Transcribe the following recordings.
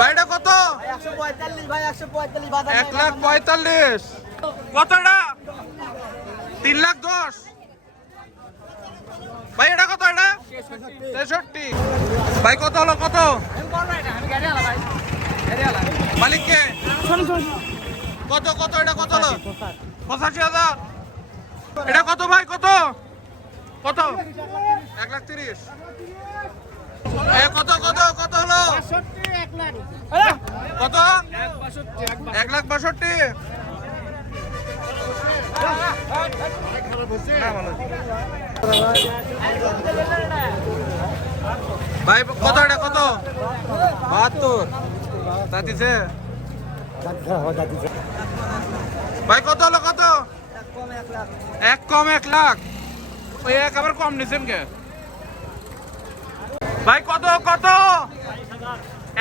ভাইটা কত? এক লাখ পঁয়তাল্লিশ। কতটা? তিন লাখ দশ। ভাই, এটা কত এটা? তেষট্টি। ভাই, কত হলো, কত? মালিককে? কত কত, এটা কত হলো? পঁচাশি হাজার। এটা কত ভাই, কত? কত? এক লাখ তিরিশ। কত কত কত হলো? কত? এক লাখ বাষট্টি। ভাই, কত এটা, কত? বাহাত্তর। দাঁতিছে? ভাই, কত হলো, কত? এক কম এক লাখ। ওই এক আবার কম নিছেন কে? ভাই কত কত?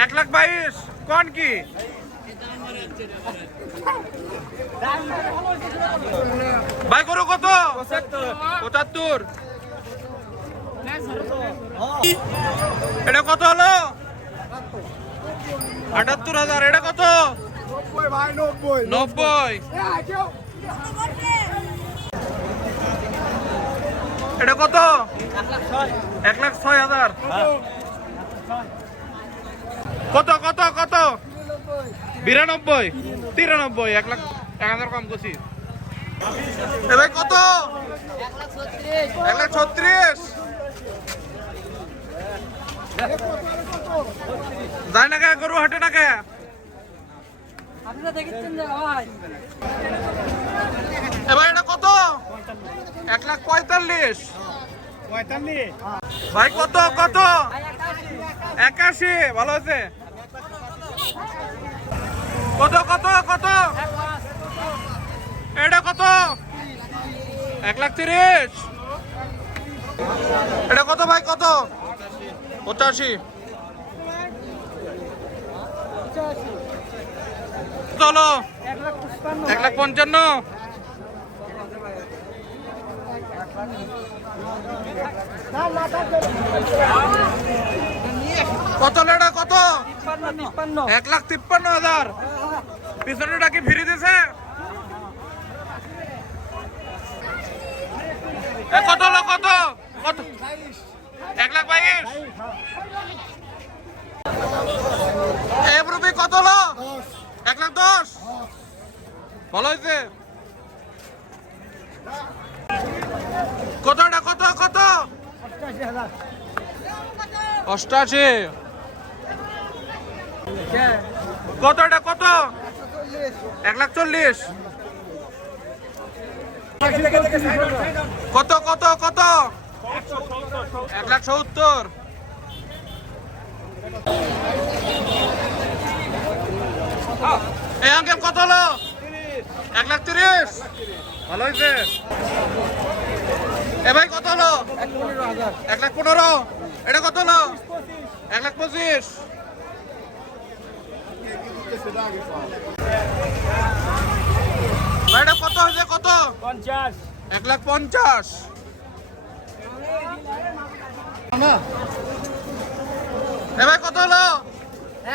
এক লাখ বাইশ। কোন কি? ভাই করো কত? পঁচাত্তর। এটা কত হলো? আটাত্তর হাজার। এটা কত? নব্বই এটা কত? এক লাখ ছয় হাজার। কত কত কত? বিরানব্বই, তিরানব্বই, এক লাখ, এক হাজার কম করছি। ভাই কত? এক লাখ ছত্রিশ। যায় না কে গরু হাটে না কে? এবার এটা কত? এক লাখ পঁয়তাল্লিশ। ভাই, কত কত? একাশি। ভালো আছে কত কত কত? এটা কত? এক লাখ তিরিশ। এটা কত ভাই, কত? পঁচাশি। কত এক লাখ পঞ্চান্ন। কত লেটা কত? এক লাখ তিপ্পান্ন হাজার। পিছনেটা কি ফিরে দিছে। কত হলো, কত? কত? এক লাখ বাইশ। কত এক লাখ দশ। ভালো হয়েছে? কতটা কত? কত? অষ্টাশি। কতটা কত? এক লাখ চল্লিশ। কত? কত? কত? এক লাখ সত্তর। এই আঙ্কেল কত হলো? এক লাখ তিরিশ। ভালো হয়েছে? এ ভাই কত হলো? এক লাখ পনেরো। এটা কত হলো? এক লাখ পঁচিশ। ভাই, এটা কত হয়েছে? কত? পঞ্চাশ। এক লাখ পঞ্চাশ। এ ভাই কত হলো?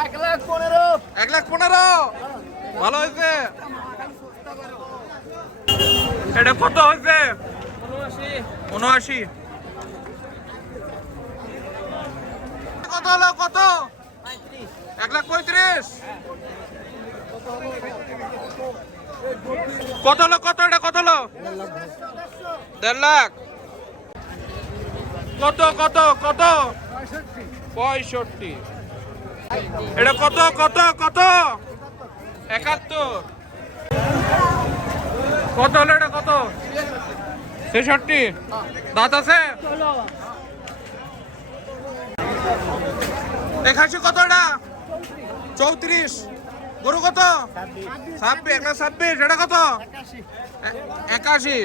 এক লাখ পনেরো। এক লাখ পনেরো? ভালো হয়েছে? এটা কত হয়েছে? উনআশি। কত হলো? কত? এক লাখ পঁয়ত্রিশ। কত হলো? কত? এটা কত হলো? দেড় লাখ। কত কত কত? পঁয়ষট্টি। এটা কত কত কত? একাত্তর। কত হলো এটা কত? ছেষট্টি। দাঁত আছে? একাশি কত এটা? চৌত্রিশ। গরু কত? ছাব্বিশ, একটা ছাব্বিশ, এটা কত? একাশি।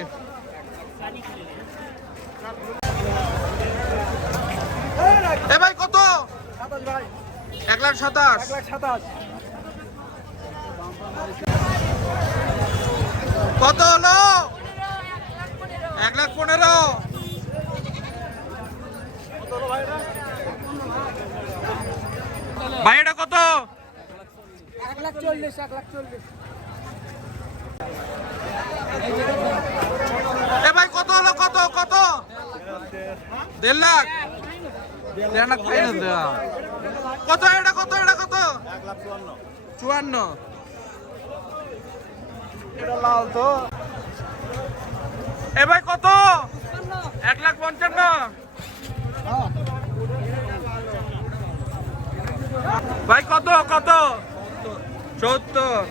এ ভাই কত? ভাই এক লাখ সাতাশ। কত হলো? এক লাখ পনেরো। ভাই এটা কত? এক লাখ চল্লিশ এক লাখ চল্লিশ। এ ভাই কত হলো? কত কত? দেড় লাখ। কত এটা কত এটা কত? চুয়ান্ন। এটা লাল তো। এ ভাই কত? এক লাখ পঞ্চান্ন। ভাই কত কত? সত্তর।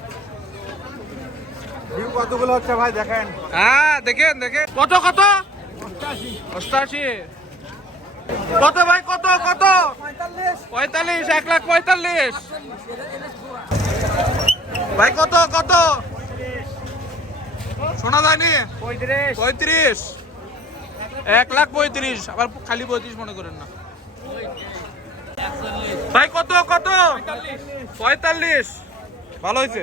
কতগুলো হচ্ছে ভাই দেখেন। হ্যাঁ দেখেন দেখেন। কত কত? অষ্টাশি অষ্টাশি কত ভাই কত কত? পঁয়তাল্লিশ এক লাখ পঁয়তাল্লিশ। ভাই কত কত? শোনা যায়নি? পঁয়ত্রিশ। এক লাখ পঁয়ত্রিশ। আবার খালি পঁয়ত্রিশ মনে করেন না। ভাই কত কত? পঁয়তাল্লিশ। ভালো হয়েছে।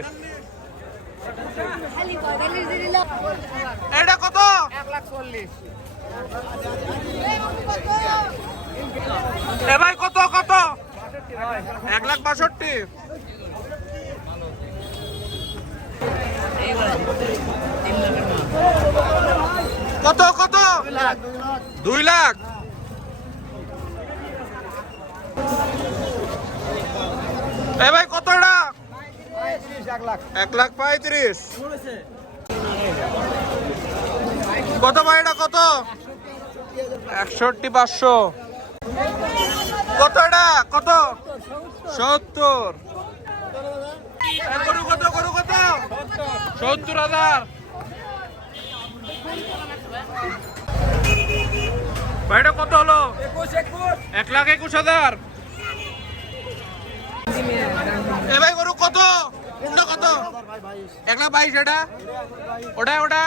এটা কত? লাখ চল্লিশ। এ ভাই, কত কত? এক লাখ বাষট্টি। কত কত? দুই লাখ। এ ভাই কতটা এক লাখ পঁয়ত্রিশ। কত ভাই এটা কত? একষট্টি পাঁচশো। কত এটা? কত? সত্তর। গরু কত গরু কত? সত্তর হাজার। ভাইটা কত হলো? এক লাখ একুশ হাজার। এ ভাই গরু কত? কত? এক লাখ বাইশ এটা? ওটা ওটা?